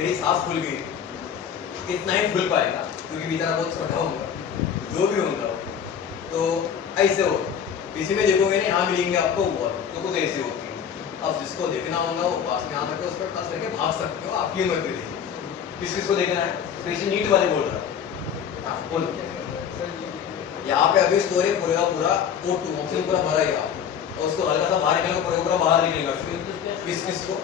मेरी सांस फूल गई, इतना ही फूल पाएगा क्योंकि बेचारा बहुत छोटा होगा, जो भी होगा। तो ऐसे हो किसी में देखोगे ना, यहाँ मिलेंगे आपको वॉल, तो कुछ ऐसी होती है। अब जिसको देखना होगा वो पास में आ सकते हो, उस पर टच करके भाग सकते हो, आपकी मर्जी देखिए। किसको देखना है? स्पेशल नीट वाले बोल रहा है, बोलो। यहाँ पे अभी स्टोर है पूरा पूरा O2 ऑक्सीजन पूरा भरा है, और उसको हल्का सा बाहर निकलेगा, पूरा पूरा बाहर निकलेगा। किसको?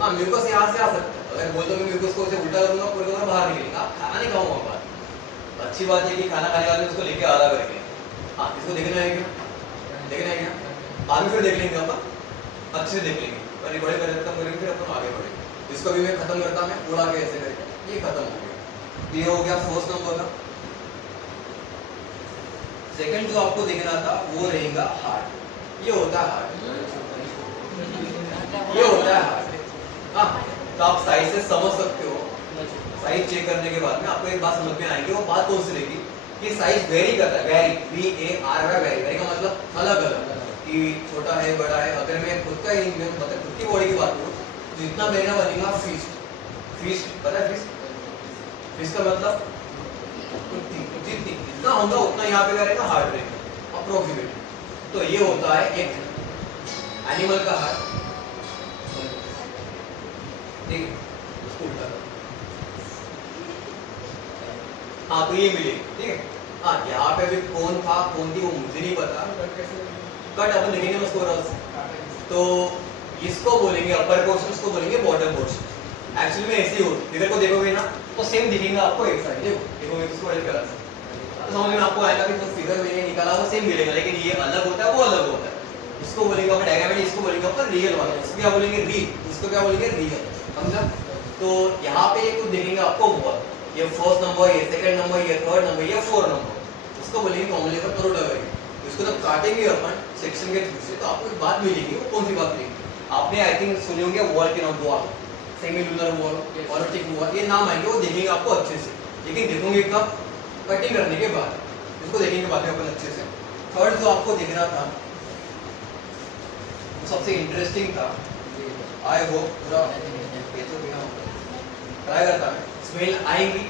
हाँ, म्यूकस यहाँ से आ सकता है। अगर बोल दो मैं म्यूकस को ऐसे उल्टा करूंगा, पूरा पूरा बाहर निकलेगा। खाना नहीं खाऊंगा बाहर। अच्छी बात है कि खाना खाने वाले उसको लेके आधा करके। हाँ, इसको देखना है क्या? देखना है क्या? बाद में फिर देख लेंगे अपन, अच्छे से देख लेंगे। पर बड़े खत्म करेंगे, फिर अपन आगे बढ़ेंगे। इसको भी मैं खत्म करता, मैं उड़ा के ऐसे करके, ये खत्म हो गया। ये हो गया फर्स्ट नंबर का। सेकंड जो आपको देखना था वो रहेगा हार्ट। ये होता है हार्ट, ये होता है हार्ट। हाँ, तो आप साइज से समझ सकते हो। साइज चेक करने के बाद में आपको एक बात समझ में आएगी। वो बात कौन सी रहेगी कि साइज वेरी करता है, वेरी, VARY, वेरी का मतलब अलग अलग, कि छोटा है बड़ा है। अगर मैं खुद का ही मतलब खुद की बॉडी की बात करूँ तो इतना महीना बनेगा फिस्ट। फिस्ट पता है? फिस्ट का मतलब जितनी इतना होगा उतना यहाँ पे क्या रहेगा? हार्ट रहेगा अप्रोक्सीमेट। तो ये होता है एक एनिमल का हार्ट, ठीक है? उसको उल्टा करो। हाँ, तो ये मिलेगी, ठीक है? हाँ, यहाँ पे भी कौन था कौन थी वो मुझे नहीं पता। कट अपन देखेंगे ना उसको रस। तो इसको बोलेंगे अपर पोर्शन, इसको बोलेंगे बॉटम पोर्शन। एक्चुअली में ऐसी हो, फिगर को देखोगे ना तो सेम दिखेगा आपको एक साइड। देखोगे इसको अलग कलर से तो समझ में आपको आएगा कि जो फिगर मैंने निकाला वो सेम मिलेगा, लेकिन ये अलग होता है, वो अलग होता है। इसको बोलेंगे अपन डायग्राम, इसको बोलेंगे अपन रियल वाला। इसको क्या बोलेंगे? रील। इसको क्या बोलेंगे? रियल। समझा? तो यहाँ पे कुछ देखेंगे आपको वॉल, ये फर्स्ट नंबर, ये सेकंड नंबर, ये थर्ड नंबर, ये फोर्थ नंबर। इसको बोलेंगे कॉमनली पर करोड़ लगाएंगे। इसको जब काटेंगे अपन सेक्शन के थ्रू से तो आपको एक बात मिलेगी। वो कौन सी बात मिलेगी? आपने आई थिंक सुने होंगे वॉल के नाम, wall, semilunar wall, aortic wall, ये नाम आएंगे, वो देखेंगे आपको अच्छे से। लेकिन देखोगे कब? कटिंग करने के बाद। इसको देखेंगे बाद में अपन अच्छे से। थर्ड जो आपको दिखना था वो सबसे इंटरेस्टिंग था। आई होप पूरा ट्राई करता है। स्मेल आएंगी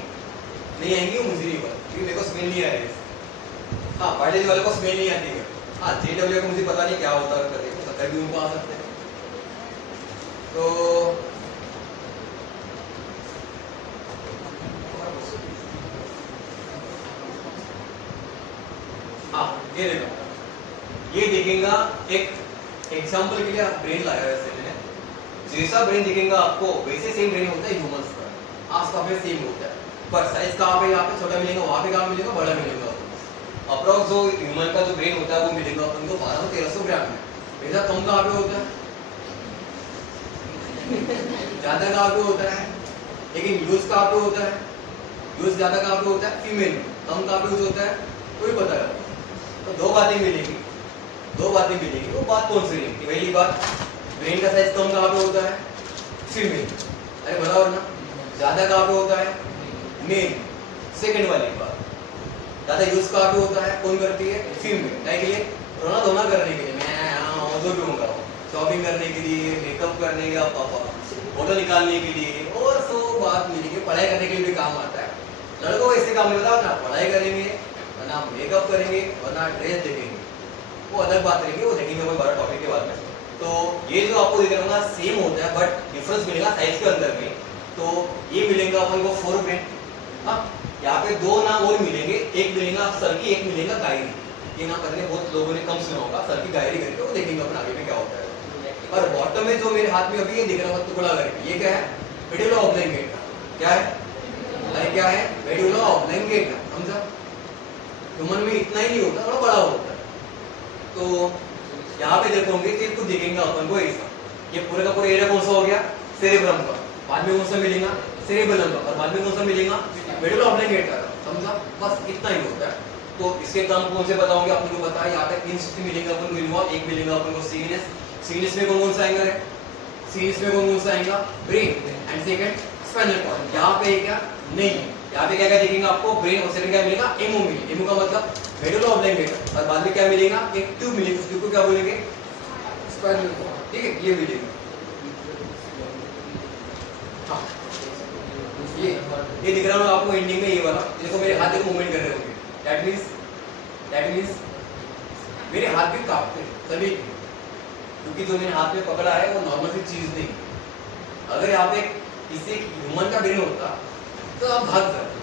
नहीं आएंगी वो मुझे नहीं पता, क्योंकि मेरे को स्मेल नहीं आ रही। हाँ, पार्टी वाले को स्मेल नहीं आती है। हाँ, JW को मुझे पता नहीं क्या होता है, करके तो कभी उनको आ सकते हैं। तो हाँ, ये देखो, ये दिखेगा एक एग्जांपल के लिए ब्रेन लाया है वैसे मैंने। जैसा ब्रेन दिखेगा आपको वैसे सेम ब्रेन होता है ह्यूमंस का, आसपास में सेम होता है। पर साइज कहाँ पे? यहाँ पे छोटा मिलेगा, वहाँ पे कहाँ मिलेगा? बड़ा मिलेगा। अप्रॉक्स जो ह्यूमन का जो ब्रेन होता है वो मिलेगा अपन को 1200-1300 ग्राम में। वैसा कम कहाँ पे होता है? ज्यादा कहाँ पे होता है? लेकिन यूज कहाँ पे होता है? यूज ज्यादा कहाँ पे होता है? फीमेल में। कम कहाँ पे यूज होता है? कोई पता है। तो दो बातें मिलेगी, दो बातें मिलेगी। वो बात कौन सी रहेगी? पहली बात, ब्रेन का साइज कम कहाँ पे होता है? फीमेल। अरे बराबर ना? ज्यादा कहाँ पे होता है? मेल। सेकंड वाली बात, ज्यादा यूज कहाँ पे होता है? कौन करती है? फीमेल। क्या के लिए? रोना धोना करने के लिए, मैं जो भी होगा, शॉपिंग करने के लिए, मेकअप करने का, फोटो निकालने के लिए, और सो बात मिलेगी। पढ़ाई करने के लिए भी काम आता है। लड़कों को इससे काम नहीं होता, ना पढ़ाई करेंगे, ना मेकअप करेंगे, और ना ड्रेस देखेंगे। वो अलग बात रहेगी, वो देखेंगे कोई बड़ा टॉपिक के बाद में। तो ये जो आपको दिख रहा है सेम होता है, बट डिफरेंस मिलेगा साइज के अंदर में। तो ये मिलेगा अपन को 4 ब्रेन। हाँ, यहाँ पे दो नाम और मिलेंगे, एक मिलेगा सर्की, एक मिलेगा गायरी। ये नाम करने बहुत लोगों ने कम सुना होगा, सर्की गायरी करके, वो देखेंगे अपन आगे में क्या होता है। और बॉटम में जो मेरे हाथ में अभी ये दिख रहा है टुकड़ा करके, ये क्या है? मेडुला ऑब्लिंगेटा। क्या है? अरे क्या है? मेडुला ऑब्लिंगेटा। समझा? ह्यूमन में इतना ही नहीं होता, थोड़ा बड़ा होता है। तो यहाँ पे देखोगे कि कुछ दिखेगा अपन को ऐसा। ये पूरे का पूरा एरिया कौन सा हो गया? सेरेब्रम का। बाद में कौन सा मिलेगा? सेरेबेलम का। और बाद में कौन सा मिलेगा? मेडुला ऑब्लिंगेटा का। समझा? बस इतना ही होता है। तो इसके काम कौन से बताऊंगे अपन को? बताया यहाँ पे 3 स्थिति मिलेगा अपन को इन्वॉल्व। एक मिलेगा अपन को सीनेस। सीनेस में कौन सा आएगा? सीनेस में कौन सा आएगा? Brain. And second spinal cord. यहाँ पे क्या नहीं, यहाँ पे क्या क्या दिखेगा आपको? ब्रेन। और सेकंड क्या मिलेगा? एमो मिलेगा। एमो का मतलब मेडुला ऑब्लिंगेटा। और बाद में क्या मिलेगा? एक ट्यूब मिलेगी। ट्यूब को क्या बोलेंगे? Spinal cord. ठीक है, ये मिलेगा। हाँ, ये दिख रहा है आपको एंडिंग में, ये वाला देखो मेरे हाथ देखो मूवमेंट कर रहे होंगे, दैट मीन्स मेरे हाथ भी कांपते सभी, क्योंकि जो मैंने हाथ में पकड़ा है वो नॉर्मल सी चीज नहीं। अगर यहाँ पे किसी ह्यूमन का ब्रेन होता तो आप भाग जाते,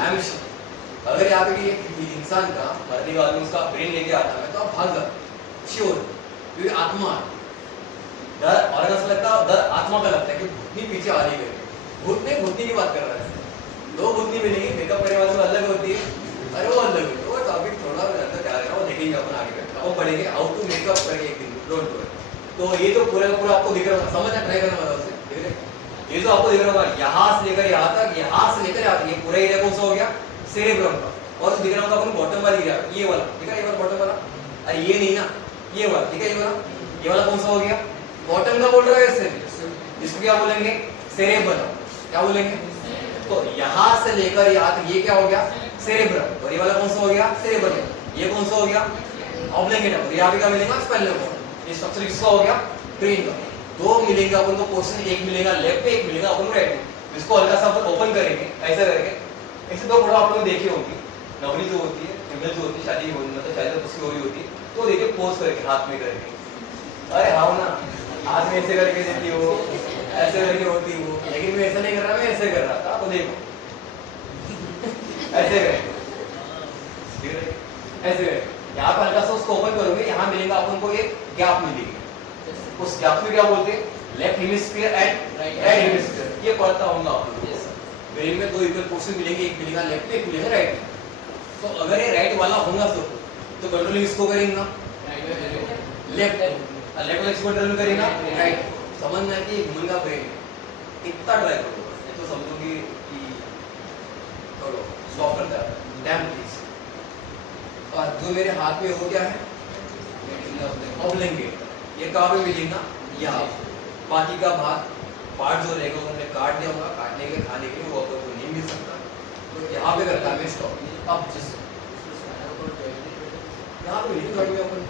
आई एम श्योर। अगर यहाँ पे एक इंसान का मरने का आदमी उसका ब्रेन लेके आता है तो आप भाग जाते श्योर, क्योंकि आत्मा डर, और ऐसा लगता है डर आत्मा का लगता है कि भूतनी पीछे आ रही है। भूतनी की बात कर रहा है, दो भूतनी मिलेगी, मेकअप करने वाले में अलग होती है, अरे वो अलग होती है, वो टॉपिक थोड़ा अंदर जा रहा है, वो देखेंगे अपन आगे बैठ वो पढ़ेंगे हाउ टू मेकअप करके एक दिन, डोंट वरी। तो ये तो पूरा पूरा आपको दिख रहा है, समझना ट्राई करना मतलब उससे, देख रहे ये जो आपको दिख रहा है यहाँ से लेकर यहाँ तक, यहाँ से लेकर यहाँ तक, ये पूरा एरिया कौन सा हो गया सेरेब्रम का। और दिख रहा होगा अपन बॉटम वाला एरिया, ये वाला ठीक है, ये वाला बॉटम वाला, अरे ये नहीं ना, ये वाला ठीक है, ये वाला कौन सा हो गया बॉटम का बोल रहा है इससे, इसको क्या बोलेंगे सेरेब्रम, क्या बोलेंगे। तो यहाँ से लेकर यहाँ तक ये क्या हो गया सेरेब्रम, और ये वाला कौन सा हो गया सेरेब्रम, ये कौन सा हो गया ऑब्लिंगेट, और यहाँ पे क्या मिलेगा स्पाइनल कॉर्ड। ये स्ट्रक्चर किसका हो गया ब्रेन का। दो मिलेंगे अपन को पोर्शन, एक मिलेगा लेफ्ट पे, एक मिलेगा अपन को राइट पे। इसको हल्का सा अपन ओपन करेंगे ऐसा करके, ऐसे दो फोटो आप लोग देखी होगी, नवरी जो होती है फीमेल जो होती है शादी मतलब शादी उसकी हो रही होती है, तो देखिए पोज करके हाथ में करके, अरे हाँ ना हाथ में ऐसे करके देती हो, ऐसे करके होती वो, लेकिन मैं ऐसा नहीं कर रहा, मैं ऐसे कर रहा था, आपको देखो ऐसे करें, ऐसे करें। यहाँ पर हल्का सा उसको ओपन करोगे, यहाँ मिलेगा अपन को एक गैप मिलेगी, उस गैप में क्या बोलते हैं left hemisphere and right hemisphere. ये पढ़ता होगा आप लोग, ब्रेन में दो इक्वल पोर्शन मिलेंगे, एक मिलेगा लेफ्ट में, एक मिलेगा राइट में। तो अगर ये राइट वाला होगा तो कंट्रोलिंग इसको करेंगे लेफ्ट, लेफ्ट वाला इसको कंट्रोल करेगा राइट। समझना है कि ह्यूमन का ब्रेन इतना ट्राई करो तो समझोगे कि करो स्टॉप करता है डैम प्लीज। और जो मेरे हाथ में हो गया है ऑब्लिंगेट, ये कहाँ पे मिलेगा यहाँ, बाकी का भाग पार्ट जो रहेगा वो हमने काट दिया होगा, काटने के खाने के लिए वो आपको नहीं मिल सकता, तो यहाँ पे करता है स्टॉप। अब जिस यहाँ पे लिखी में अपन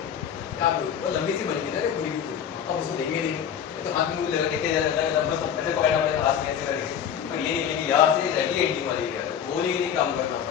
क्या वो लंबी सी बनेगी ना रे पूरी की पूरी, अब उसको देंगे नहीं तो हाथ में लगा देखे जा रहा है, बस ऐसे पकड़ना पड़ेगा हाथ में ऐसे करके, पर ये नहीं कि यहाँ से रेडी एंडिंग वाली है वो नहीं काम करना